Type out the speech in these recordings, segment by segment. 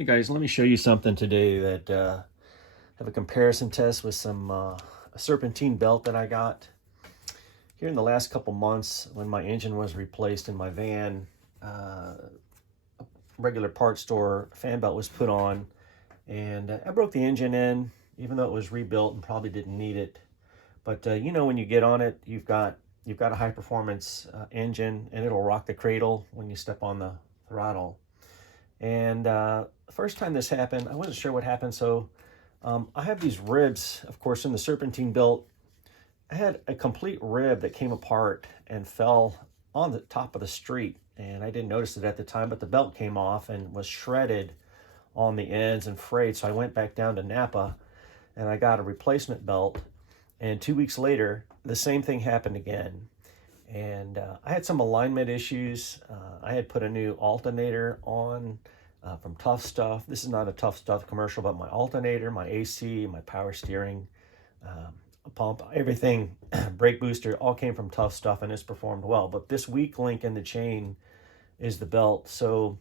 Hey guys, let me show you something today that have a comparison test with some a serpentine belt that I got. Here in the last couple months when my engine was replaced in my van, a regular parts store fan belt was put on, and I broke the engine in even though it was rebuilt and probably didn't need it. But you know, when you get on it, you've got a high performance engine, and it'll rock the cradle when you step on the throttle. And the first time this happened, I wasn't sure what happened. So I have these ribs, of course, in the serpentine belt. I had a complete rib that came apart and fell on the top of the street. And I didn't notice it at the time, but the belt came off and was shredded on the ends and frayed. So I went back down to Napa and I got a replacement belt. And 2 weeks later, the same thing happened again. And I had some alignment issues. I had put a new alternator on from Tough Stuff. This is not a Tough Stuff commercial, but my alternator, my AC, my power steering, a pump, everything, brake booster, all came from Tough Stuff, and it's performed well. But this weak link in the chain is the belt. So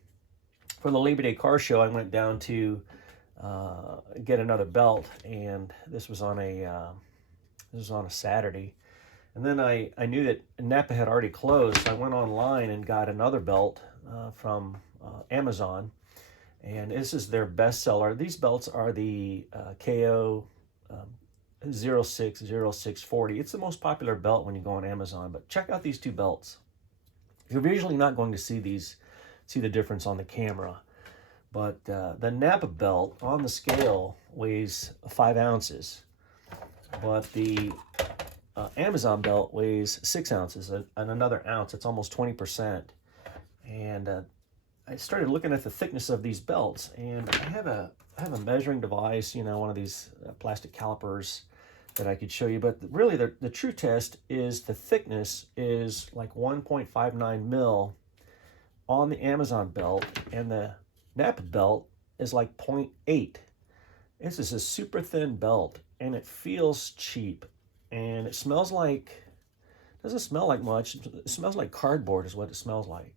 for the Labor Day car show, I went down to get another belt, and this was on a Saturday. And then I knew that Napa had already closed, so I went online and got another belt from Amazon. And this is their best seller. These belts are the KO 060640. It's the most popular belt when you go on Amazon. But check out these two belts. You're usually not going to see the difference on the camera. But the Napa belt on the scale weighs 5 ounces. But the Amazon belt weighs 6 ounces and another ounce. It's almost 20%. And I started looking at the thickness of these belts, and I have a measuring device, you know, one of these plastic calipers that I could show you. But really, the true test is the thickness is like 1.59 mil on the Amazon belt, and the Napa belt is like 0.8. This is a super thin belt, and it feels cheap. And it smells like, doesn't smell like much. It smells like cardboard is what it smells like.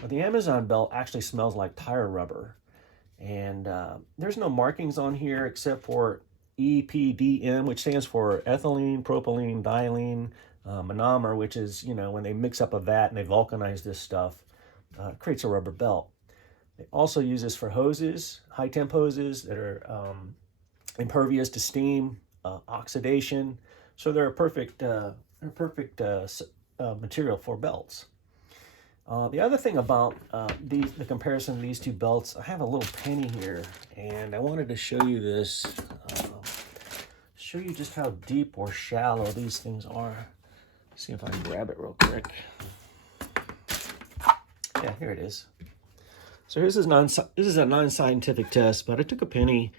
But the Amazon belt actually smells like tire rubber. And there's no markings on here except for EPDM, which stands for ethylene, propylene, diylene, monomer, which is, you know, when they mix up a vat and they vulcanize this stuff, it creates a rubber belt. They also use this for hoses, high temp hoses that are impervious to steam, oxidation. So they're a perfect material for belts. The other thing about the comparison of these two belts, I have a little penny here, and I wanted to show you this, show you just how deep or shallow these things are. Let's see if I can grab it real quick. Yeah, here it is. So this is a non-scientific test, but I took a penny.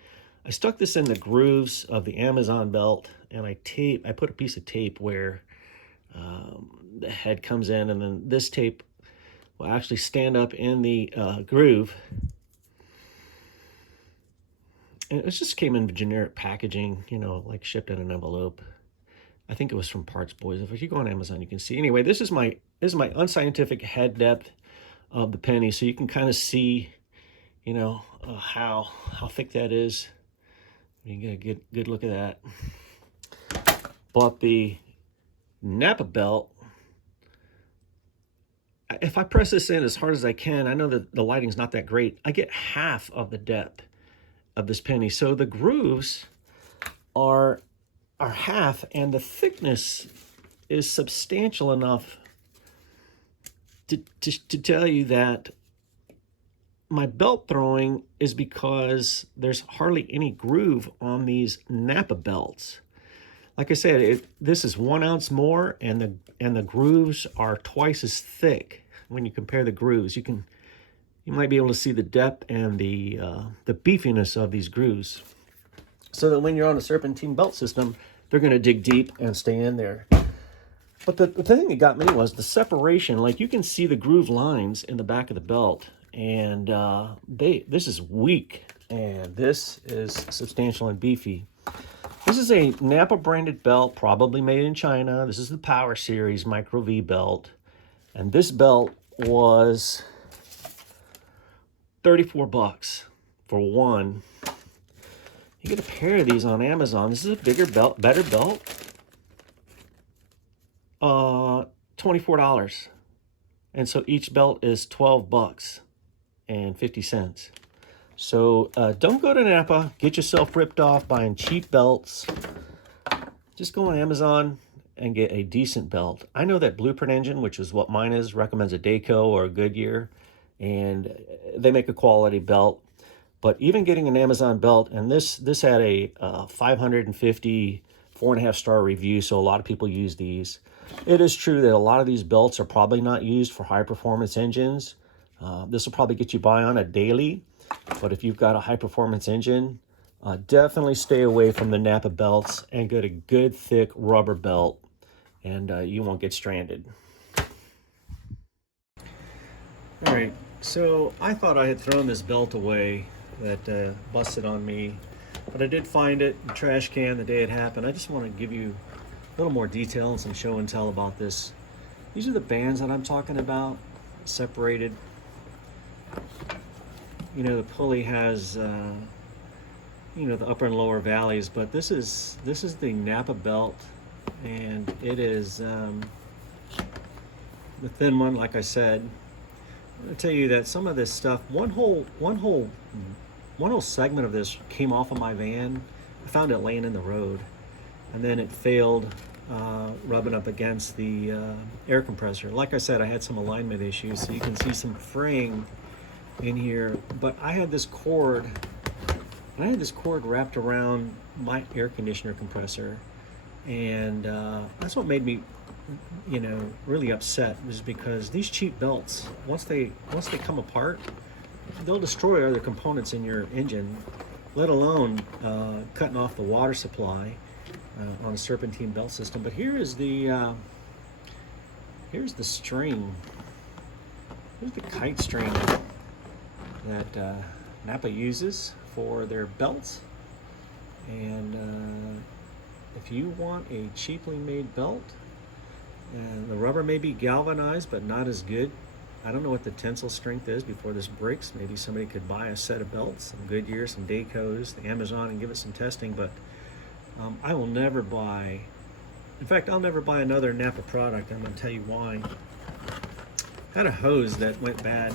I stuck this in the grooves of the Amazon belt, and I put a piece of tape where the head comes in, and then this tape will actually stand up in the groove. And it just came in generic packaging, you know, like shipped in an envelope. I think it was from Parts Boys. If you go on Amazon, you can see. Anyway, this is my unscientific head depth of the penny, so you can kind of see, you know, how thick that is. You can get a good look at that. But the Napa belt, if I press this in as hard as I can, I know that the lighting's not that great. I get half of the depth of this penny. So the grooves are half, and the thickness is substantial enough to tell you that my belt throwing is because there's hardly any groove on these Napa belts. Like I said, this is 1 ounce more, and the grooves are twice as thick. When you compare the grooves, you might be able to see the depth and the beefiness of these grooves. So that when you're on a serpentine belt system, they're going to dig deep and stay in there. But the thing that got me was the separation. Like, you can see the groove lines in the back of the belt, and this is weak, and this is substantial and beefy. This is a Napa branded belt, probably made in China. This is the Power Series Micro V belt. And this belt was $34 for one. You get a pair of these on Amazon. This is a bigger belt, better belt. $24. And so each belt is 12 bucks and 50 cents. So don't go to Napa, get yourself ripped off buying cheap belts. Just go on Amazon and get a decent belt. I know that Blueprint Engine, which is what mine is, recommends a Dayco or a Goodyear, and they make a quality belt. But even getting an Amazon belt, and this had a 550 4.5-star review, so a lot of people use these. It is true that a lot of these belts are probably not used for high performance engines. This will probably get you by on a daily, but if you've got a high performance engine, definitely stay away from the Napa belts and get a good thick rubber belt, and you won't get stranded. All right, so I thought I had thrown this belt away that busted on me, but I did find it in the trash can the day it happened. I just want to give you a little more detail and some show and tell about this. These are the bands that I'm talking about, separated. You know, the pulley has you know, the upper and lower valleys, but this is the Napa belt, and it is the thin one. Like I said, I'm going to tell you that some of this stuff, one whole segment of this came off of my van. I found it laying in the road, and then it failed rubbing up against the air compressor. Like I said, I had some alignment issues, so you can see some fraying in here, but I had this cord wrapped around my air conditioner compressor, and that's what made me, you know, really upset, was because these cheap belts, once they come apart, they'll destroy other components in your engine, let alone cutting off the water supply on a serpentine belt system. But here's the string. Here's the kite string that Napa uses for their belts. And if you want a cheaply made belt, and the rubber may be galvanized but not as good, I don't know what the tensile strength is before this breaks. Maybe somebody could buy a set of belts, some Goodyear, some Daycos, the Amazon, and give it some testing. But I will never buy, in fact, I'll never buy another Napa product. I'm going to tell you why. I had a hose that went bad,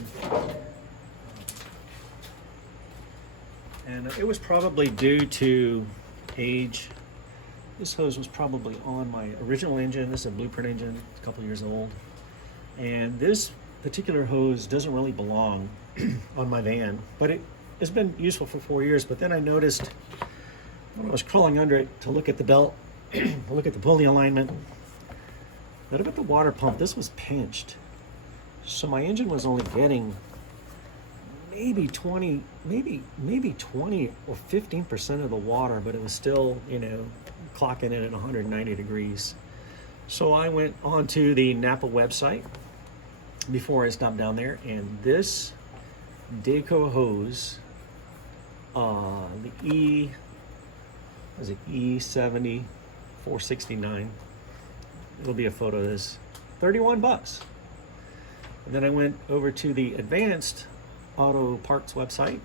and it was probably due to age. This hose was probably on my original engine. This is a Blueprint engine, a couple years old. And this particular hose doesn't really belong on my van, but it's been useful for 4 years. But then I noticed when I was crawling under it to look at the belt, look at the pulley alignment, that about the water pump, this was pinched. So my engine was only getting maybe 20 or 15% of the water, but it was still, you know, clocking in at 190 degrees. So I went onto the Napa website before I stopped down there, and this Dayco hose, the E70 469, it'll be a photo of this, 31 bucks. And then I went over to the Advanced Auto Parts website,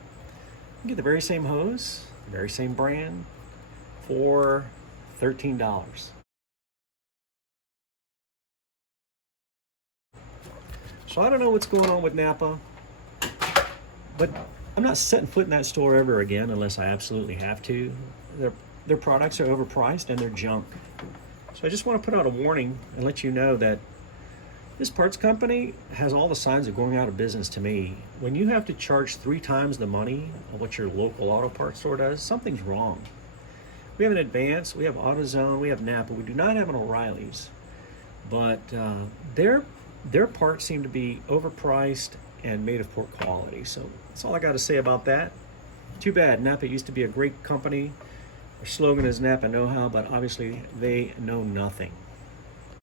get the very same hose, the very same brand, for $13. So I don't know what's going on with Napa, but I'm not setting foot in that store ever again unless I absolutely have to. Their products are overpriced and they're junk. So I just want to put out a warning and let you know that this parts company has all the signs of going out of business to me. When you have to charge 3 times the money of what your local auto parts store does, something's wrong. We have an Advance, we have AutoZone, we have Napa. We do not have an O'Reilly's, but their parts seem to be overpriced and made of poor quality. So that's all I got to say about that. Too bad. Napa used to be a great company. Their slogan is Napa Know-How, but obviously they know nothing.